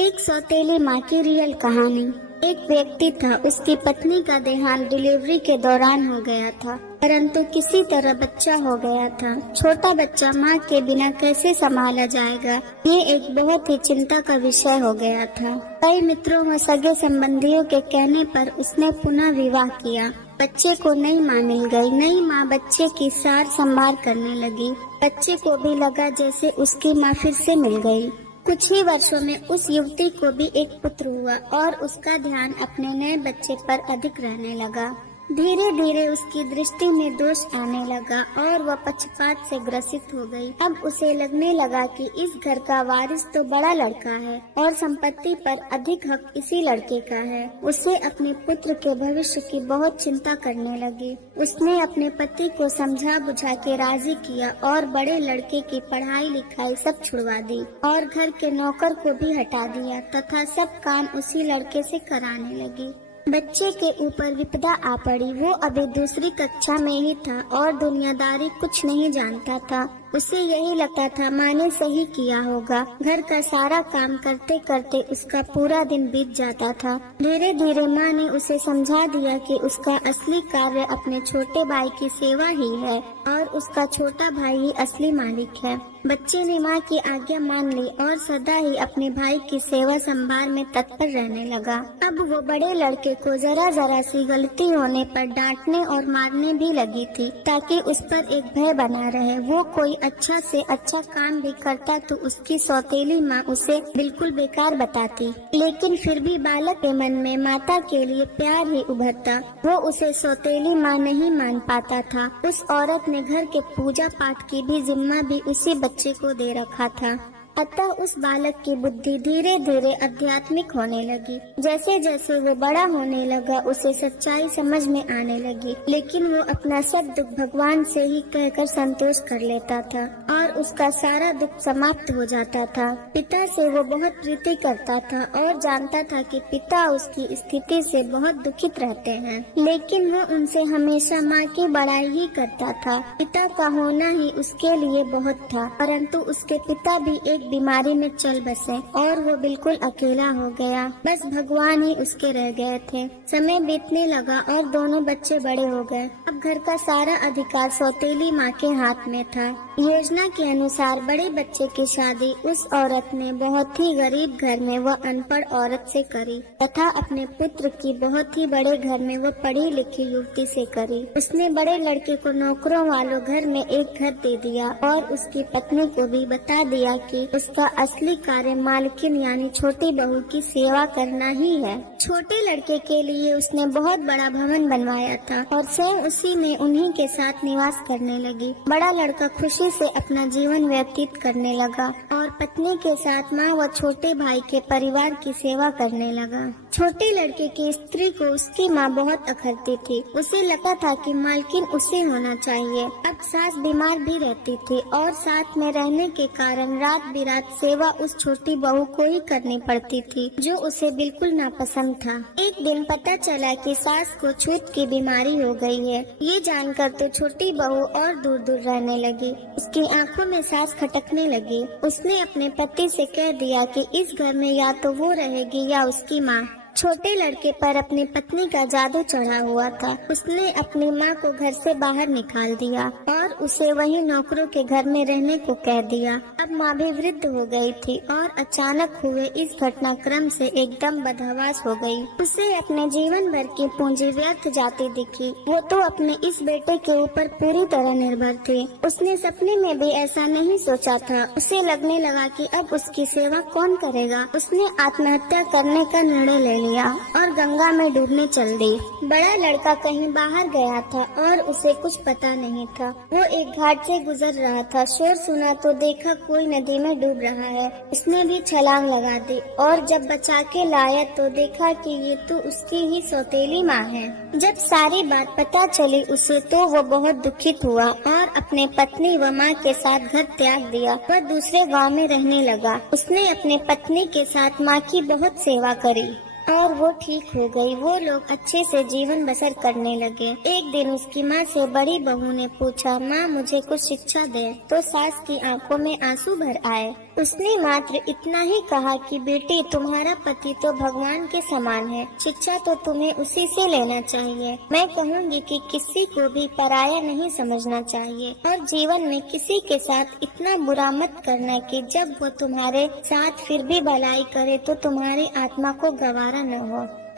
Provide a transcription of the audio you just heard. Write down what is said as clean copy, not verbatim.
एक सौतेली माँ की रियल कहानी। एक व्यक्ति था, उसकी पत्नी का देहांत डिलीवरी के दौरान हो गया था, परंतु किसी तरह बच्चा हो गया था। छोटा बच्चा माँ के बिना कैसे संभाला जाएगा, ये एक बहुत ही चिंता का विषय हो गया था। कई मित्रों व सगे संबंधियों के कहने पर उसने पुनः विवाह किया। बच्चे को नई माँ मिल गई। नई माँ बच्चे की सार संभाल करने लगी। बच्चे को भी लगा जैसे उसकी माँ फिर से मिल गई। कुछ ही वर्षों में उस युवती को भी एक पुत्र हुआ और उसका ध्यान अपने नए बच्चे पर अधिक रहने लगा। धीरे धीरे उसकी दृष्टि में दोष आने लगा और वह पक्षपात से ग्रसित हो गई। अब उसे लगने लगा कि इस घर का वारिस तो बड़ा लड़का है और संपत्ति पर अधिक हक इसी लड़के का है। उसे अपने पुत्र के भविष्य की बहुत चिंता करने लगी। उसने अपने पति को समझा बुझा के राजी किया और बड़े लड़के की पढ़ाई लिखाई सब छुड़वा दी और घर के नौकर को भी हटा दिया तथा सब काम उसी लड़के से कराने लगी। बच्चे के ऊपर विपदा आ पड़ी। वो अभी दूसरी कक्षा में ही था और दुनियादारी कुछ नहीं जानता था। उसे यही लगता था माँ ने सही किया होगा। घर का सारा काम करते करते उसका पूरा दिन बीत जाता था। धीरे धीरे माँ ने उसे समझा दिया कि उसका असली कार्य अपने छोटे भाई की सेवा ही है और उसका छोटा भाई ही असली मालिक है। बच्चे ने माँ की आज्ञा मान ली और सदा ही अपने भाई की सेवा संभाल में तत्पर रहने लगा। अब वो बड़े लड़के को जरा जरा सी गलती होने पर डांटने और मारने भी लगी थी ताकि उस पर एक भय बना रहे। वो कोई अच्छा से अच्छा काम भी करता तो उसकी सौतेली माँ उसे बिल्कुल बेकार बताती, लेकिन फिर भी बालक के मन में माता के लिए प्यार ही उभरता। वो उसे सौतेली माँ नहीं मान पाता था। उस औरत ने घर के पूजा पाठ की भी जिम्मा भी उसी बच्चे को दे रखा था। अतः उस बालक की बुद्धि धीरे धीरे आध्यात्मिक होने लगी। जैसे जैसे वो बड़ा होने लगा उसे सच्चाई समझ में आने लगी, लेकिन वो अपना सब दुख भगवान से ही कहकर संतोष कर लेता था और उसका सारा दुख समाप्त हो जाता था। पिता से वो बहुत प्रीति करता था और जानता था कि पिता उसकी स्थिति से बहुत दुखित रहते हैं, लेकिन वो उनसे हमेशा माँ की बड़ाई ही करता था। पिता का होना ही उसके लिए बहुत था, परंतु उसके पिता भी एक बीमारी में चल बसे और वो बिल्कुल अकेला हो गया। बस भगवान ही उसके रह गए थे। समय बीतने लगा और दोनों बच्चे बड़े हो गए। अब घर का सारा अधिकार सौतेली माँ के हाथ में था। योजना के अनुसार बड़े बच्चे की शादी उस औरत ने बहुत ही गरीब घर में व अनपढ़ औरत से करी तथा अपने पुत्र की बहुत ही बड़े घर में वो पढ़ी लिखी युवती से करी। उसने बड़े लड़के को नौकरों वालों घर में एक घर दे दिया और उसकी पत्नी को भी बता दिया कि उसका असली कार्य मालकिन यानी छोटी बहू की सेवा करना ही है। छोटे लड़के के लिए उसने बहुत बड़ा भवन बनवाया था और स्वयं उसी में उन्हीं के साथ निवास करने लगी। बड़ा लड़का खुशी से अपना जीवन व्यतीत करने लगा और पत्नी के साथ माँ व छोटे भाई के परिवार की सेवा करने लगा। छोटे लड़के की स्त्री को उसकी माँ बहुत अखरती थी। उसे लगता था कि मालकिन उसे होना चाहिए। अब सास बीमार भी रहती थी और साथ में रहने के कारण रात बिरात सेवा उस छोटी बहू को ही करनी पड़ती थी, जो उसे बिल्कुल नापसंद था। एक दिन पता चला कि सास को छूत की बीमारी हो गई है। ये जानकर तो छोटी बहू और दूर दूर रहने लगी। उसकी आंखों में सांस खटकने लगी। उसने अपने पति से कह दिया कि इस घर में या तो वो रहेगी या उसकी माँ। छोटे लड़के पर अपनी पत्नी का जादू चढ़ा हुआ था। उसने अपनी माँ को घर से बाहर निकाल दिया और उसे वहीं नौकरों के घर में रहने को कह दिया। अब माँ भी वृद्ध हो गई थी और अचानक हुए इस घटनाक्रम से एकदम बदहवास हो गई। उसे अपने जीवन भर की पूंजी व्यर्थ जाती दिखी। वो तो अपने इस बेटे के ऊपर पूरी तरह निर्भर थी। उसने सपने में भी ऐसा नहीं सोचा था। उसे लगने लगा कि अब उसकी सेवा कौन करेगा। उसने आत्महत्या करने का निर्णय ले लिया और गंगा में डूबने चल दी। बड़ा लड़का कहीं बाहर गया था और उसे कुछ पता नहीं था। वो एक घाट से गुजर रहा था। शोर सुना तो देखा कोई नदी में डूब रहा है। उसने भी छलांग लगा दी और जब बचा के लाया तो देखा कि ये तो उसकी ही सौतेली माँ है। जब सारी बात पता चली उसे तो वो बहुत दुखित हुआ और अपने पत्नी व माँ के साथ घर त्याग दिया। वह दूसरे गांव में रहने लगा। उसने अपने पत्नी के साथ माँ की बहुत सेवा करी और वो ठीक हो गई। वो लोग अच्छे से जीवन बसर करने लगे। एक दिन उसकी माँ से बड़ी बहू ने पूछा, माँ मुझे कुछ शिक्षा दे। तो सास की आंखों में आंसू भर आए। उसने मात्र इतना ही कहा कि बेटी, तुम्हारा पति तो भगवान के समान है, शिक्षा तो तुम्हें उसी से लेना चाहिए। मैं कहूँगी कि किसी को भी पराया नहीं समझना चाहिए और जीवन में किसी के साथ इतना बुरा मत करना कि जब वो तुम्हारे साथ फिर भी भलाई करे तो तुम्हारी आत्मा को गवारा न हो।